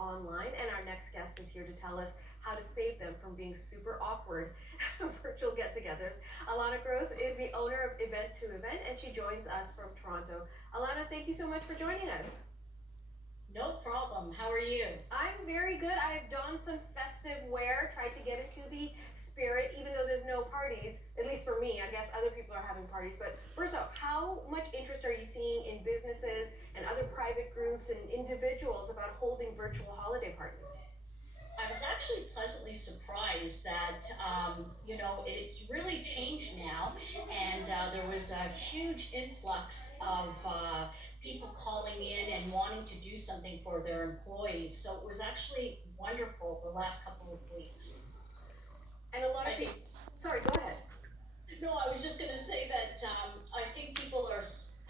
online, and our next guest is here to tell us how to save them from being super awkward virtual get-togethers. Alana Gross is the owner of Event to Event, and she joins us from Toronto. Alana, thank you so much for joining us. No problem. How are you? I'm very good. I've donned some festive wear, tried to get into the spirit, even though there's no parties, at least for me. I guess other people are having parties. But first off, how much interest are you seeing in businesses and other private groups and individuals about holding virtual holiday parties? I was actually pleasantly surprised that, it's really changed now. And there was a huge influx of people calling in and wanting to do something for their employees. So it was actually wonderful the last couple of weeks. And a lot of I people, think, sorry, go ahead. no, I was just going to say that I think people are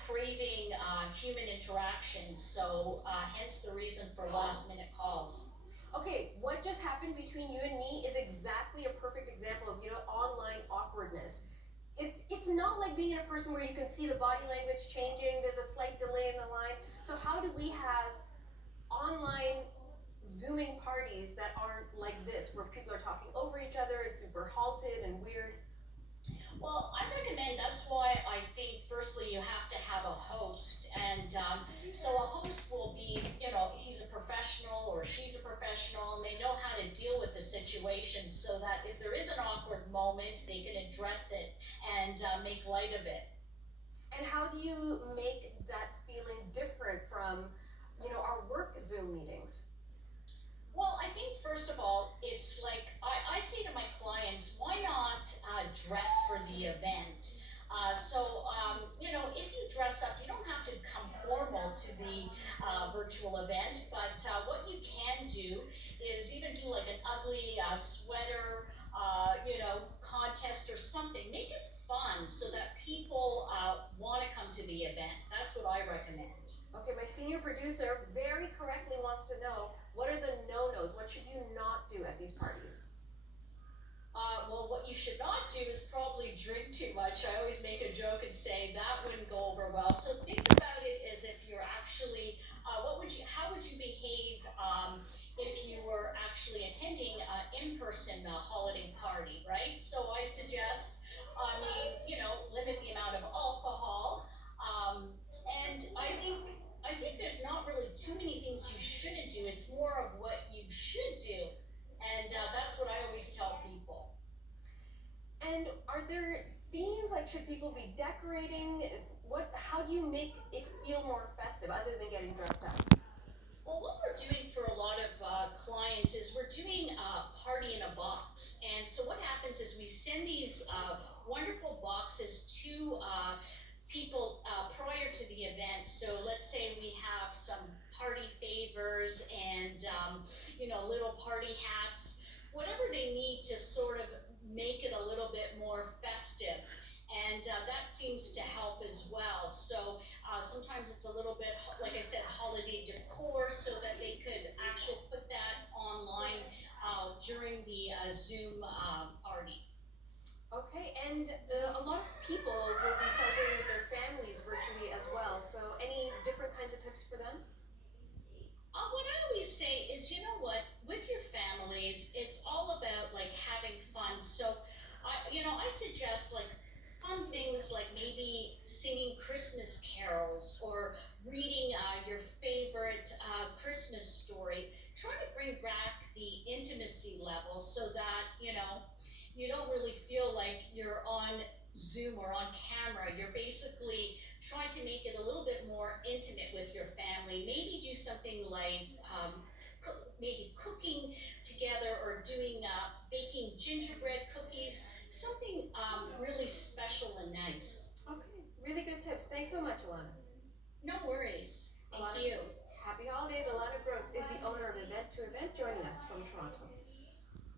craving human interaction. So hence the reason for last minute calls. Okay, what just happened between you and me is exactly a perfect example of, online awkwardness. It's not like being in a person where you can see the body language changing, there's a slight delay in the line. So, how do we have online Zooming parties that aren't like this, where people are talking over each other, it's super halted and weird? Well, I recommend that's why I think firstly you have to have a host. And so a host will be, he's a professional or she's a professional and they know how to deal with the situation so that if there is an awkward moment, they can address it and make light of it. And how do you make that feeling different from, our work Zoom meetings? Well, I think first of all, it's like I say to my clients, why not dress for the event? If you dress up, you don't have to come formal to the virtual event, but what you can do is even do like an ugly sweater, contest or something. Make it fun so that people want to come to the event. That's what I recommend. Okay, my senior producer very correctly wants to know what are the no-nos? What should you not do at these parties? Well, what you should not do is probably drink too much. I always make a joke and say that wouldn't go over well. So think about it as if you're actually, how would you behave if you were actually attending an in-person holiday party, right? So I suggest, limit the amount of alcohol. Um, and I think there's not really too many things you shouldn't do. It's more of what you should do, and that's what I always tell people. And are there themes, like should people be decorating? How do you make it feel more festive other than getting dressed up? Well, what we're doing for a lot of clients is we're doing party in a box. And so what happens is we send these wonderful boxes to people prior to the event. So let's say we have some party favors and, little party hats, whatever they need to sort of make it a little bit more festive. And that seems to help as well. So sometimes it's a little bit, like I said, holiday decor, so that they could actually put that online during the Zoom party. Okay, and a lot of people will be celebrating with their families virtually as well. So, any different kinds of tips for them? What I always say is, you know what, with your families, it's all about like having fun. So, I suggest like fun things like maybe singing Christmas carols or reading your favorite Christmas story. Try to bring back the intimacy level so that, you don't really feel like you're on Zoom or on camera. You're basically trying to make it a little bit more intimate with your family. Maybe do something like maybe cooking together or doing baking gingerbread cookies, something really special and nice. Okay, really good tips. Thanks so much, Alana. No worries. Thank Alana, you. happy holidays. Alana Gross is the owner of Event to Event, joining us from Toronto.